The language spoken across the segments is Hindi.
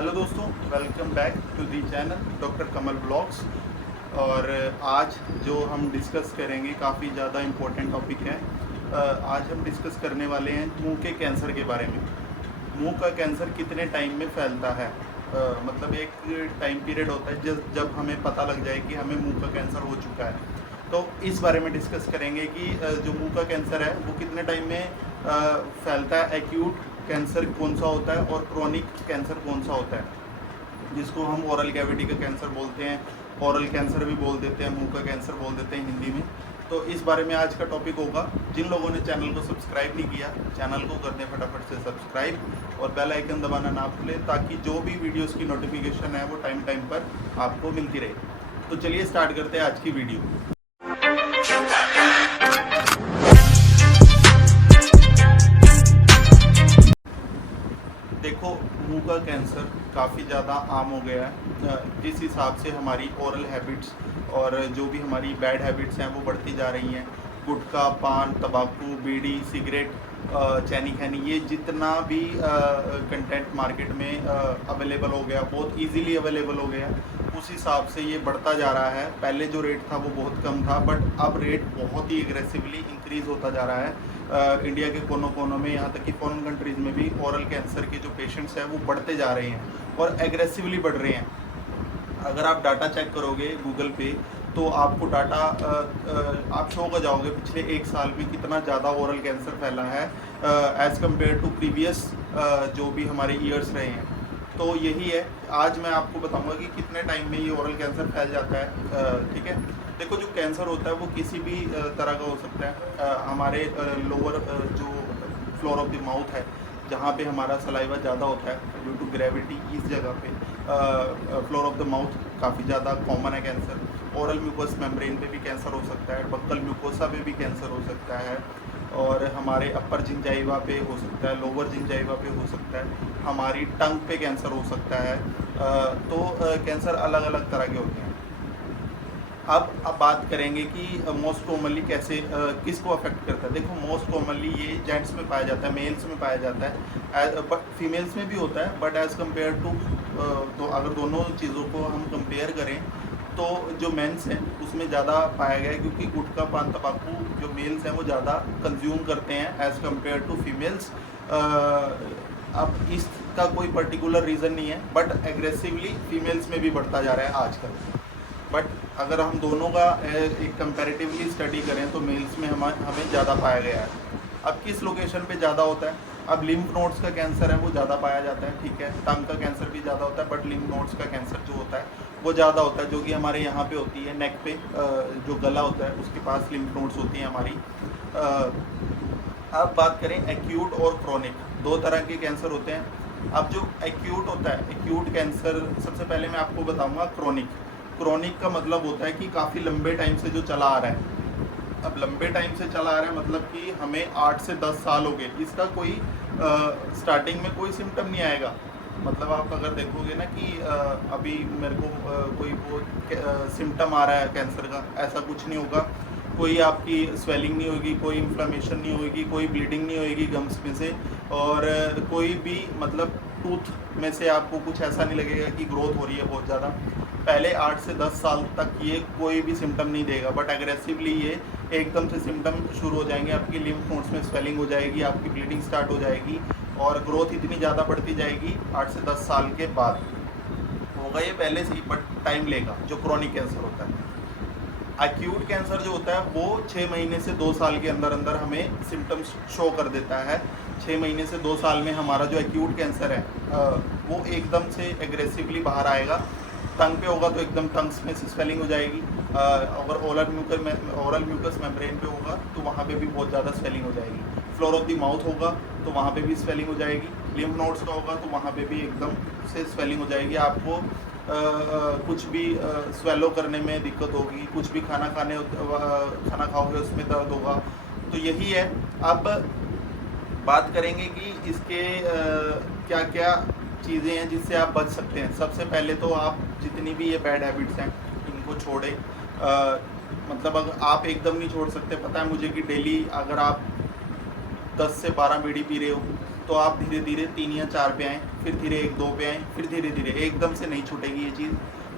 हेलो दोस्तों, welcome back to the channel doctor Kamal blogs. और आज जो हम डिस्कस करेंगे काफ़ी ज़्यादा इम्पोर्टेंट टॉपिक है। आज हम डिस्कस करने वाले हैं मुंह के कैंसर के बारे में। मुंह का कैंसर कितने टाइम में फैलता है। मतलब एक टाइम पीरियड होता है जब हमें पता लग जाए कि हमें मुंह का कैंसर हो चुका है। तो इस बारे में डिस्कस करेंगे कि जो मुंह का कैंसर है वो कितने टाइम में फैलता है, एक्यूट कैंसर कौन सा होता है और क्रोनिक कैंसर कौन सा होता है, जिसको हम ओरल कैविटी का कैंसर बोलते हैं, ओरल कैंसर भी बोल देते हैं, मुंह का कैंसर बोल देते हैं हिंदी में। तो इस बारे में आज का टॉपिक होगा। जिन लोगों ने चैनल को सब्सक्राइब नहीं किया, चैनल को कर दें फटाफट से सब्सक्राइब और बेल आइकन दबाना ना भूलें, ताकि जो भी वीडियोस की नोटिफिकेशन है वो टाइम टाइम पर आपको मिलती रहे। तो चलिए स्टार्ट करते हैं आज की वीडियो। देखो, मुंह का कैंसर काफ़ी ज़्यादा आम हो गया है। जिस हिसाब से हमारी ओरल हैबिट्स और जो भी हमारी बैड हैबिट्स हैं वो बढ़ती जा रही हैं। गुटखा, पान, तंबाकू, बीड़ी, सिगरेट, चैनी खैनी, ये जितना भी कंटेंट मार्केट में अवेलेबल हो गया, बहुत इजीली अवेलेबल हो गया, उस हिसाब से ये बढ़ता जा रहा है। पहले जो रेट था वो बहुत कम था, बट अब रेट बहुत ही एग्रेसिवली इंक्रीज़ होता जा रहा है। इंडिया के कोनों कोनों में, यहाँ तक कि फॉरेन कंट्रीज़ में भी ओरल कैंसर के जो पेशेंट्स हैं वो बढ़ते जा रहे हैं और एग्रेसिवली बढ़ रहे हैं। अगर आप डाटा चेक करोगे गूगल पे तो आपको डाटा आप शो हो जाओगे पिछले एक साल में कितना ज़्यादा ओरल कैंसर फैला है एज़ कम्पेयर टू प्रीवियस जो भी हमारे ईयर्स रहे हैं। तो यही है, आज मैं आपको बताऊंगा कि कितने टाइम में ये ओरल कैंसर फैल जाता है। ठीक है, देखो, जो कैंसर होता है वो किसी भी तरह का हो सकता है। हमारे लोअर जो फ्लोर ऑफ द माउथ है, जहाँ पे हमारा सलाइवा ज़्यादा होता है ड्यू टू ग्रेविटी, इस जगह पे फ्लोर ऑफ द माउथ काफ़ी ज़्यादा कॉमन है कैंसर। ओरल म्यूकस मेम्ब्रेन पे भी कैंसर हो सकता है, बक्कल म्यूकोसा पे भी कैंसर हो सकता है, और हमारे अपर जिंजाइवा पे हो सकता है, लोअर जिंजाइवा पे हो सकता है, हमारी टंग पे कैंसर हो सकता है। तो कैंसर अलग अलग तरह के होते हैं। अब बात करेंगे कि मोस्ट कॉमनली कैसे किसको अफेक्ट करता है। देखो, मोस्ट कॉमनली ये जेंट्स में पाया जाता है, मेल्स में पाया जाता है, बट फीमेल्स में भी होता है। बट एज़ कम्पेयर टू, तो अगर दोनों चीज़ों को हम कंपेयर करें तो जो मेंस हैं उसमें ज़्यादा पाया गया है, क्योंकि गुटखा, पान, तंबाकू जो मेल्स हैं वो ज़्यादा कंज्यूम करते हैं एज़ कम्पेयर टू फीमेल्स। अब इसका कोई पर्टिकुलर रीज़न नहीं है, बट एग्रेसिवली फीमेल्स में भी बढ़ता जा रहा है आजकल। बट अगर हम दोनों का एक कंपैरेटिवली स्टडी करें तो मेल्स में हमें ज़्यादा पाया गया है। अब किस लोकेशन पे ज़्यादा होता है? अब लिम्फ नोड्स का कैंसर है वो ज़्यादा पाया जाता है, ठीक है। टंग का कैंसर भी ज़्यादा होता है, बट लिम्फ नोड्स का कैंसर जो होता है वो ज़्यादा होता है, जो कि हमारे यहाँ पे होती है, नेक पे, जो गला होता है उसके पास लिम्फ नोड्स होती हैं हमारी। अब बात करें एक्यूट और क्रोनिक, दो तरह के कैंसर होते हैं। अब जो एक्यूट होता है, एक्यूट कैंसर, सबसे पहले मैं आपको बताऊँगा क्रोनिक का मतलब होता है कि काफ़ी लंबे टाइम से जो चला आ रहा है। अब लंबे टाइम से चला आ रहा है मतलब कि हमें 8 से 10 साल हो गए, इसका कोई स्टार्टिंग में कोई सिम्टम नहीं आएगा। मतलब आप अगर देखोगे ना कि अभी मेरे को कोई वो सिम्टम आ रहा है कैंसर का, ऐसा कुछ नहीं होगा। कोई आपकी स्वेलिंग नहीं होगी, कोई इन्फ्लामेशन नहीं होगी, कोई ब्लीडिंग नहीं होगी गम्स में से, और कोई भी मतलब टूथ में से आपको कुछ ऐसा नहीं लगेगा कि ग्रोथ हो रही है बहुत ज़्यादा। पहले 8 से 10 साल तक ये कोई भी सिम्टम नहीं देगा, बट एग्रेसिवली ये एकदम से सिम्टम शुरू हो जाएंगे। आपकी लिम्फ नोड्स में स्वेलिंग हो जाएगी, आपकी ब्लीडिंग स्टार्ट हो जाएगी, और ग्रोथ इतनी ज़्यादा बढ़ती जाएगी 8 से 10 साल के बाद। होगा ये पहले से ही, बट टाइम लेगा, जो क्रोनिक कैंसर होता है। एक्यूट कैंसर जो होता है वो 6 महीने से 2 साल के अंदर अंदर हमें सिम्टम्स शो कर देता है। 6 महीने से 2 साल में हमारा जो एक्यूट कैंसर है वो एकदम से एग्रेसिवली बाहर आएगा। टंग पे होगा तो एकदम टंग्स में स्वेलिंग हो जाएगी। अगर ओरल म्यूकस मेम्ब्रेन पे होगा तो वहाँ पे भी बहुत ज़्यादा स्वेलिंग हो जाएगी। फ्लोर ऑफ द माउथ होगा तो वहाँ पे भी स्वेलिंग हो जाएगी। लिम्फ नोड्स का होगा तो वहाँ पे भी एकदम से स्वेलिंग हो जाएगी। आपको कुछ भी स्वेलो करने में दिक्कत होगी, कुछ भी खाना खाओगे उसमें दर्द होगा। तो यही है। अब बात करेंगे कि इसके क्या क्या चीज़ें हैं जिससे आप बच सकते हैं। सबसे पहले तो आप जितनी भी ये बैड हैबिट्स हैं इनको छोड़ें। मतलब अगर आप एकदम नहीं छोड़ सकते, पता है मुझे कि डेली अगर आप 10 से 12 बीड़ी पी रहे हो तो आप धीरे धीरे 3 या 4 पे आएँ, फिर धीरे 1-2 पे आएँ, फिर धीरे धीरे, एकदम से नहीं छूटेगी ये चीज़,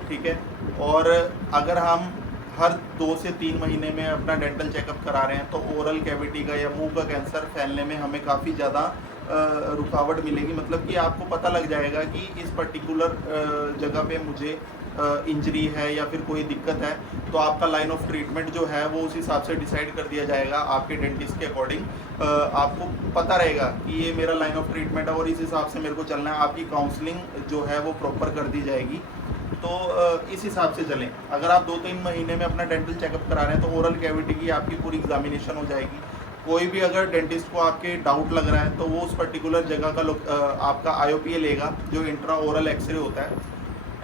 ठीक है। और अगर हम हर 2 से 3 महीने में अपना डेंटल चेकअप करा रहे हैं तो ओरल कैविटी का या मुंह का कैंसर फैलने में हमें काफ़ी ज़्यादा रुकावट मिलेगी। मतलब कि आपको पता लग जाएगा कि इस पर्टिकुलर जगह पे मुझे इंजरी है या फिर कोई दिक्कत है, तो आपका लाइन ऑफ ट्रीटमेंट जो है वो उस हिसाब से डिसाइड कर दिया जाएगा आपके डेंटिस्ट के अकॉर्डिंग। आपको पता रहेगा कि ये मेरा लाइन ऑफ ट्रीटमेंट है और इस हिसाब से मेरे को चलना है। आपकी काउंसलिंग जो है वो प्रॉपर कर दी जाएगी, तो इस हिसाब से चलें। अगर आप 2-3 महीने में अपना डेंटल चेकअप करा रहे हैं तो ओरल कैविटी की आपकी पूरी एग्जामिनेशन हो जाएगी। कोई भी अगर डेंटिस्ट को आपके डाउट लग रहा है तो वो उस पर्टिकुलर जगह का आपका IOPA लेगा, जो इंट्रा ओरल एक्सरे होता है।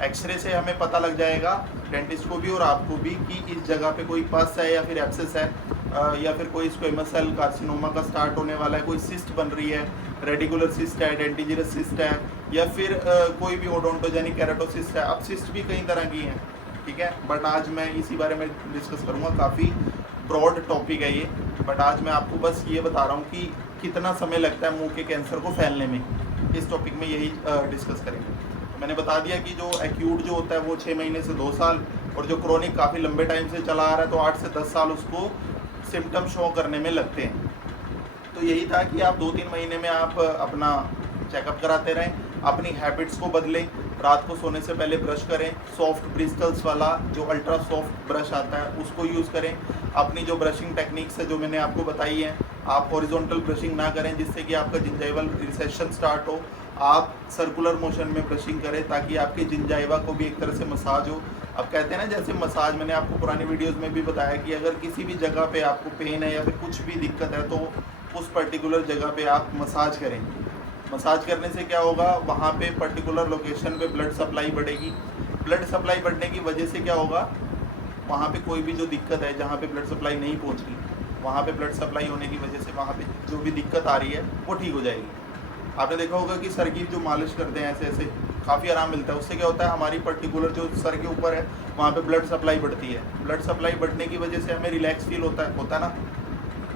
एक्सरे से हमें पता लग जाएगा, डेंटिस्ट को भी और आपको भी, कि इस जगह पे कोई पस है या फिर एब्सेस है, या फिर कोई स्क्वेमस सेल कार्सिनोमा का स्टार्ट होने वाला है, कोई सिस्ट बन रही है, रेडिकुलर सिस्ट है, डेंटिजिरस सिस्ट है, या फिर कोई भी ओडोंटोजेनिक केराटोसिस्ट है। अब सिस्ट भी कई तरह की हैं, ठीक है, बट आज मैं इसी बारे में डिस्कस करूँगा। काफ़ी ब्रॉड टॉपिक है ये, बट आज मैं आपको बस ये बता रहा हूँ कि कितना समय लगता है मुंह के कैंसर को फैलने में। इस टॉपिक में यही डिस्कस करेंगे। मैंने बता दिया कि जो एक्यूट जो होता है वो 6 महीने से 2 साल, और जो क्रोनिक काफ़ी लंबे टाइम से चला आ रहा है तो 8 से 10 साल उसको सिम्टम शो करने में लगते हैं। तो यही था कि आप 2-3 महीने में आप अपना चेकअप कराते रहें, अपनी हैबिट्स को बदलें, रात को सोने से पहले ब्रश करें, सॉफ्ट ब्रिस्टल्स वाला जो अल्ट्रा सॉफ्ट ब्रश आता है उसको यूज़ करें। अपनी जो ब्रशिंग टेक्निक्स है जो मैंने आपको बताई है, आप हॉरिजॉन्टल ब्रशिंग ना करें जिससे कि आपका जिंजाइवल रिसेशन स्टार्ट हो। आप सर्कुलर मोशन में ब्रशिंग करें ताकि आपके जिंजाइवा को भी एक तरह से मसाज हो। अब कहते हैं ना, जैसे मसाज, मैंने आपको पुरानी वीडियोस में भी बताया कि अगर किसी भी जगह पे आपको पेन है या फिर कुछ भी दिक्कत है तो उस पर्टिकुलर जगह पे आप मसाज करें। मसाज करने से क्या होगा, वहाँ पे पर्टिकुलर लोकेशन पे ब्लड सप्लाई बढ़ेगी। ब्लड सप्लाई बढ़ने की वजह से क्या होगा, वहाँ पे कोई भी जो दिक्कत है, जहाँ पे ब्लड सप्लाई नहीं पहुँच रही, वहाँ पे ब्लड सप्लाई होने की वजह से वहाँ पे जो भी दिक्कत आ रही है वो ठीक हो जाएगी। आपने देखा होगा कि सर की जो मालिश करते हैं ऐसे ऐसे, काफ़ी आराम मिलता है। उससे क्या होता है, हमारी पर्टिकुलर जो सर के ऊपर है वहाँ पे ब्लड सप्लाई बढ़ती है। ब्लड सप्लाई बढ़ने की वजह से हमें रिलैक्स फील होता है ना।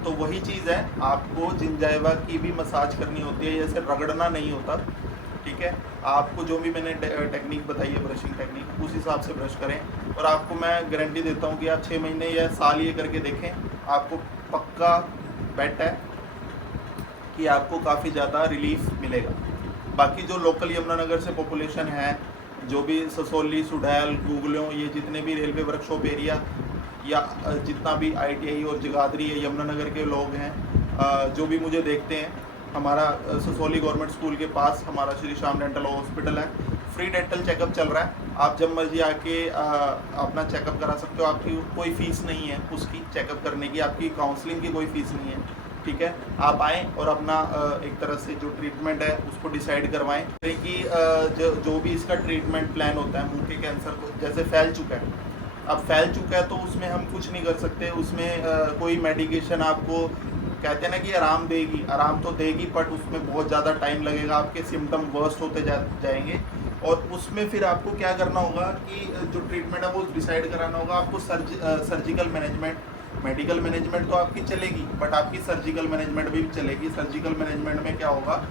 तो वही चीज़ है, आपको जिंजाइवा की भी मसाज करनी होती है, जैसे रगड़ना नहीं होता, ठीक है। आपको जो भी मैंने टेक्निक बताई है, ब्रशिंग टेक्निक, उस हिसाब से ब्रश करें। और आपको मैं गारंटी देता हूँ कि आप 6 महीने या साल ये करके देखें, आपको पक्का बेट है कि आपको काफ़ी ज़्यादा रिलीफ मिलेगा। बाकी जो लोकल यमुनानगर से पॉपुलेशन है, जो भी ससोली, सुडैल, गुगलों, ये जितने भी रेलवे वर्कशॉप एरिया या जितना भी ITI और जगाधरी या यमुनानगर के लोग हैं, जो भी मुझे देखते हैं, हमारा ससोली गवर्नमेंट स्कूल के पास हमारा श्री श्याम डेंटल हॉस्पिटल है। फ्री डेंटल चेकअप चल रहा है, आप जब मर्जी आके अपना चेकअप करा सकते हो। आपकी कोई फ़ीस नहीं है उसकी, चेकअप करने की, आपकी काउंसलिंग की कोई फ़ीस नहीं है, ठीक है। आप आएँ और अपना एक तरह से जो ट्रीटमेंट है उसको डिसाइड करवाएं कि जो भी इसका ट्रीटमेंट प्लान होता है मुंह के कैंसर को, जैसे फैल चुका है, अब फैल चुका है तो उसमें हम कुछ नहीं कर सकते। उसमें कोई मेडिकेशन आपको, कहते हैं ना कि आराम देगी, आराम तो देगी, बट उसमें बहुत ज़्यादा टाइम लगेगा, आपके सिम्टम वर्स्ट होते जाएंगे। और उसमें फिर आपको क्या करना होगा कि जो ट्रीटमेंट है वो डिसाइड कराना होगा आपको। सर्जिकल मैनेजमेंट, मेडिकल मैनेजमेंट तो आपकी चलेगी, बट आपकी सर्जिकल मैनेजमेंट भी चलेगी। सर्जिकल मैनेजमेंट में क्या होगा,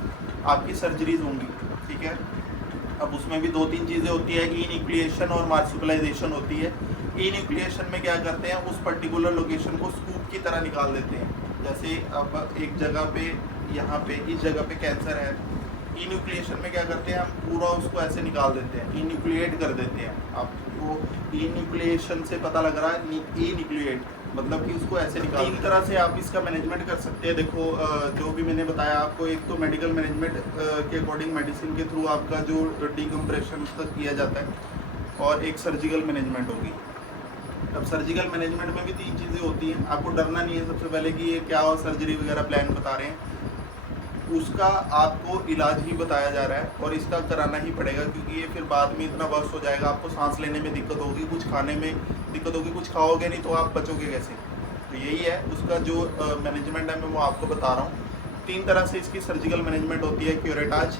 आपकी सर्जरीज होंगी, ठीक है। अब उसमें भी 2-3 चीज़ें होती है, इन्यूक्लिएशन और मार्सुपिलाइजेशन होती है। इन्यूक्लिएशन में क्या करते हैं, उस पर्टिकुलर लोकेशन को स्कूप की तरह निकाल देते हैं। जैसे अब एक जगह पे, यहाँ पे इस जगह पे कैंसर है, इन्यूक्लिएशन में क्या करते हैं, हम पूरा उसको ऐसे निकाल देते हैं, इन्यूक्लिएट कर देते हैं। आपको इन्यूक्लिएशन से पता लग रहा है, इन्यूक्लिएट मतलब कि उसको ऐसे निकाल। 3 तरह से आप इसका मैनेजमेंट कर सकते हैं। देखो, जो भी मैंने बताया आपको, एक तो मेडिकल मैनेजमेंट के अकॉर्डिंग मेडिसिन के थ्रू आपका जो डिकम्प्रेशन उसका किया जाता है, और एक सर्जिकल मैनेजमेंट होगी। अब सर्जिकल मैनेजमेंट में भी 3 चीज़ें होती हैं। आपको डरना नहीं है सबसे पहले कि ये क्या सर्जरी वगैरह प्लान बता रहे हैं, उसका आपको इलाज ही बताया जा रहा है और इसका कराना ही पड़ेगा, क्योंकि ये फिर बाद में इतना वर्स्ट हो जाएगा, आपको सांस लेने में दिक्कत होगी, कुछ खाने में दिक्कत होगी, कुछ खाओगे नहीं तो आप बचोगे कैसे। तो यही है उसका जो मैनेजमेंट है, मैं वो आपको बता रहा हूँ। 3 तरह से इसकी सर्जिकल मैनेजमेंट होती है। क्यूरेटाज,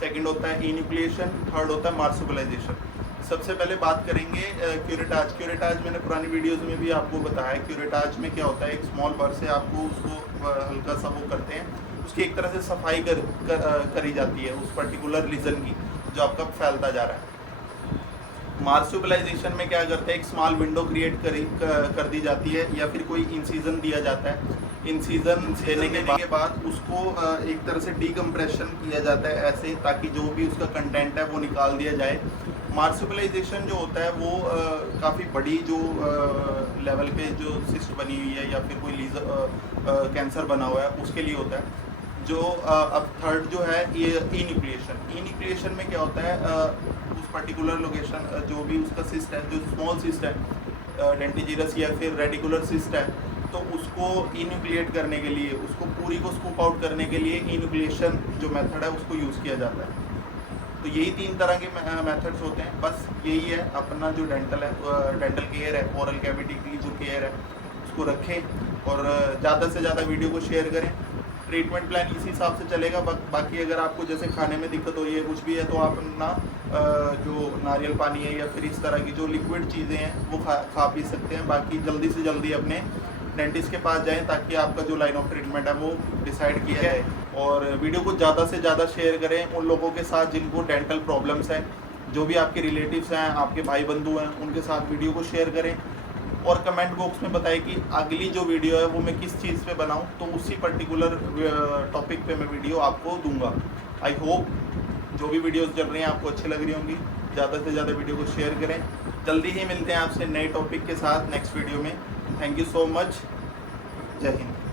सेकंड होता है इन्यूक्लिएशन, थर्ड होता है मार्सुपिलाइजेशन। सबसे पहले बात करेंगे क्यूरेटाज। क्यूरेटाज मैंने पुरानी वीडियोस में भी आपको बताया। क्यूरेटाज में क्या होता है, एक स्मॉल बर से आपको उसको हल्का सा वो करते हैं, उसकी एक तरह से सफाई करी जाती है उस पर्टिकुलर लीजन की जो आपका फैलता जा रहा है। मार्सुपिलाइजेशन में क्या करते हैं, एक स्मॉल विंडो क्रिएट कर दी जाती है या फिर कोई इंसीजन दिया जाता है। इंसीजन देने के बाद उसको एक तरह से डीकम्प्रेशन किया जाता है ऐसे, ताकि जो भी उसका कंटेंट है वो निकाल दिया जाए। मार्सुपिलाइजेशन जो होता है वो काफ़ी बड़ी जो लेवल पे जो सिस्ट बनी हुई है या फिर कोई कैंसर बना हुआ है उसके लिए होता है। जो अब थर्ड जो है ये इन्यूक्लिएशन में क्या होता है, उस पर्टिकुलर लोकेशन जो भी उसका सिस्ट है, जो स्मॉल सिस्ट है डेंटिजीरस या फिर रेडिकुलर सिस्ट है, तो उसको इन्यूक्लिएट करने के लिए, उसको पूरी को स्कूप आउट करने के लिए इन्यूक्लिएशन जो मेथड है उसको यूज़ किया जाता है। तो यही 3 तरह के मेथड्स होते हैं। बस यही है अपना जो डेंटल केयर है, ओरल कैविटी की जो केयर है उसको रखें और ज़्यादा से ज़्यादा वीडियो को शेयर करें। ट्रीटमेंट प्लान इसी हिसाब से चलेगा। बाकी अगर आपको जैसे खाने में दिक्कत हो रही है कुछ भी है, तो आप अपना जो नारियल पानी है या फिर इस तरह की जो लिक्विड चीज़ें हैं वो खा पी सकते हैं। बाकी जल्दी से जल्दी अपने डेंटिस्ट के पास जाएं ताकि आपका जो लाइन ऑफ ट्रीटमेंट है वो डिसाइड किया जाए। और वीडियो को ज़्यादा से ज़्यादा शेयर करें उन लोगों के साथ जिनको डेंटल प्रॉब्लम्स हैं, जो भी आपके रिलेटिव्स हैं, आपके भाई बंधु हैं, उनके साथ वीडियो को शेयर करें। और कमेंट बॉक्स में बताएं कि अगली जो वीडियो है वो मैं किस चीज़ पे बनाऊं, तो उसी पर्टिकुलर टॉपिक पे मैं वीडियो आपको दूंगा। आई होप जो भी वीडियोस चल रही हैं आपको अच्छी लग रही होंगी। ज़्यादा से ज़्यादा वीडियो को शेयर करें। जल्दी ही मिलते हैं आपसे नए टॉपिक के साथ नेक्स्ट वीडियो में। Thank you so much. जय हिंद।